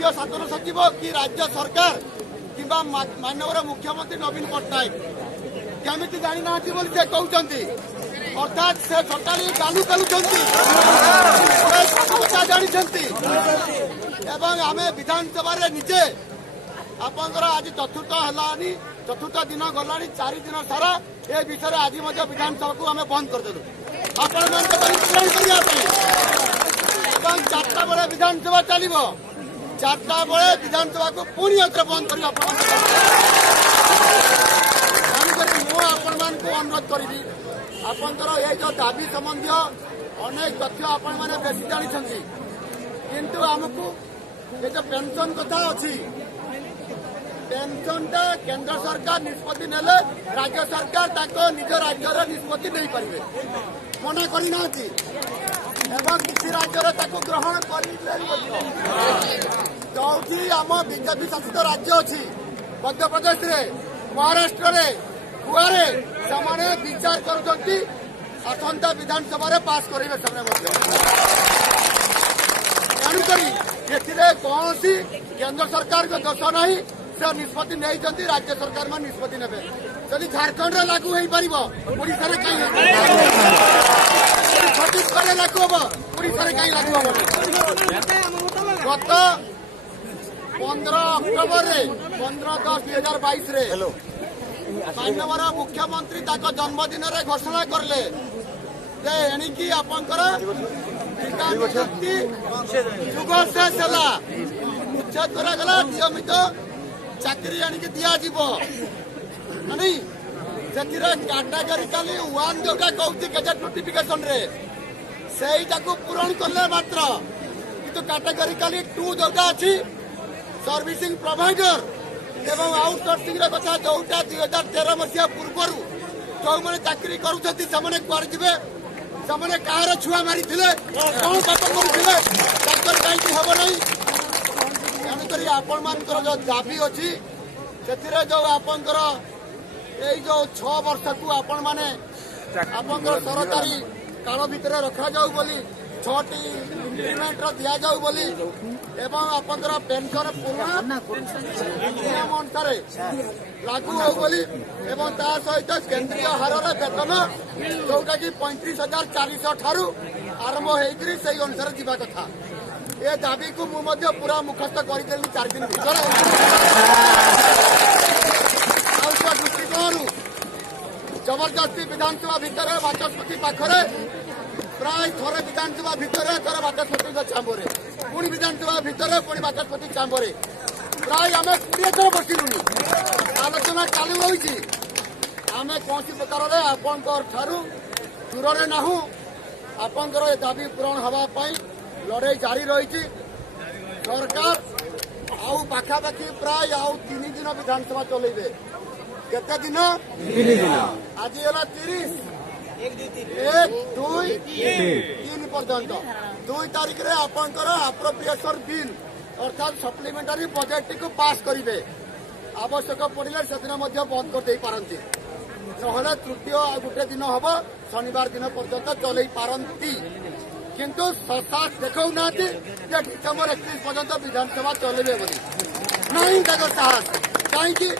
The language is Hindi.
शासन सचिव कि राज्य सरकार कि माननीय मुख्यमंत्री नवीन पट्टनायक केमी जानी ना से कहते अर्थात से टोटाली गालू गालुंट सब कथा जानते आम विधानसभा निजे आपंकर आज चतुर्थ दिन गला 4 दिन सारा ए विषय आज विधानसभा को आम बंद करदेलु आपण 4टा बेले विधानसभा चलो 4टा बेले विधानसभा को पुणी अत्र बंद कर अनुरोध करी आपंकर ये जो दाबी संबंधी अनेक तथ्य आपण मैंने बेसी जानी किंतु आमको ये जो पेंशन कथा अच्छी पेंशन टा केंद्र सरकार निष्पत्ति नेले राज्य सरकार निज राज्य निष्पत्ति नहीं पारे मना करना किसी राज्य ग्रहण कर आम बीजेपी शासित राज्य अच्छी मध्य प्रदेश महाराष्ट्र गुआरे से विचार करुँच आसंता विधानसभा पास करेंगे तेणुक कौन केंद्र सरकार को दोष नहीं से निष्पत्ति नहीं राज्य सरकार में निष्पत्ति ने जदि झारखंड लागू हो पार ओडिशा कहीं छत्तीसगढ़ लागू हम ओडिशा कहीं लागू हम गत 15 अक्टोबर 15/10/2022 माननीय मुख्यमंत्री जन्मदिन घोषणा करले एणिकी आपंकर जुग शेष है उच्छेद करागला नियमित चाकरी आणिकी दिज्व नहीं कैटेगोरिकली 1 जोटा कहूँ गजेट नोटिफिकेशन से पूरण कले मात्र किंतु कैटेगोरिकली 2 जोटा अच्छी सर्विसिंग प्रोवाइडर एवं आउटसोर्सिंग कथा जोटा 2013 मसीहा पूर्व जो मैंने चाकरी करुँचे कहार छुआ मारी कौन पाप कर कहीं हम नहीं तेणुक आपण मान जो दाबी अच्छी से जो आपंकर यही जो 6 वर्ष को आपण मैंने आपंकर सरकारी काल भितर रखा जाऊ बोली 6टी इंक्रीमेंट दि जाऊ बोली एवं आपंकर पेंशन पुराना नियम अनुसार लागू हो बोली एवं ता सहित केंद्रीय हार वेतन जोटा कि 35,400 ठारू आरंभ होकर से अनुसार जीवा कथा ये दाबी को मुझे पूरा मुखस्त करदेली 4 दिन भर दृष्टिकोण जबरदस्ती विधानसभा भितर बाचस्पति पाखरे प्राय थोड़े विधानसभा भितर थोड़े बाचस्पति चांबर पुणी विधानसभा भितर पुणी बाचस्पति चांबर प्राय आम 20 थर बसिलुनि आलोचना चालू रही आम कौन प्रकार आपंकर दूर नाहू आपंकर दाबी पूरण हाँपाई लड़े जारी रही सरकार आउ पाखापाखि प्राय आउ 3 दिन विधानसभा चलेबे केते दिन आज है 30 1 2 3 पर्यंत 2 तारीख रे आपंकर अप्रोप्रिएशन बिल अर्थात सप्लीमेंटारी बजेट को पास करेंगे आवश्यक पड़े से दिन बंद कर पारती ना तृतीय गोटे दिन हम शनिवार दिन पर्यंत चल पारती किंतु साहस देखा डिसेम्बर 31 पर्यंत विधानसभा चलेबे बोली नहीं साहस कहीं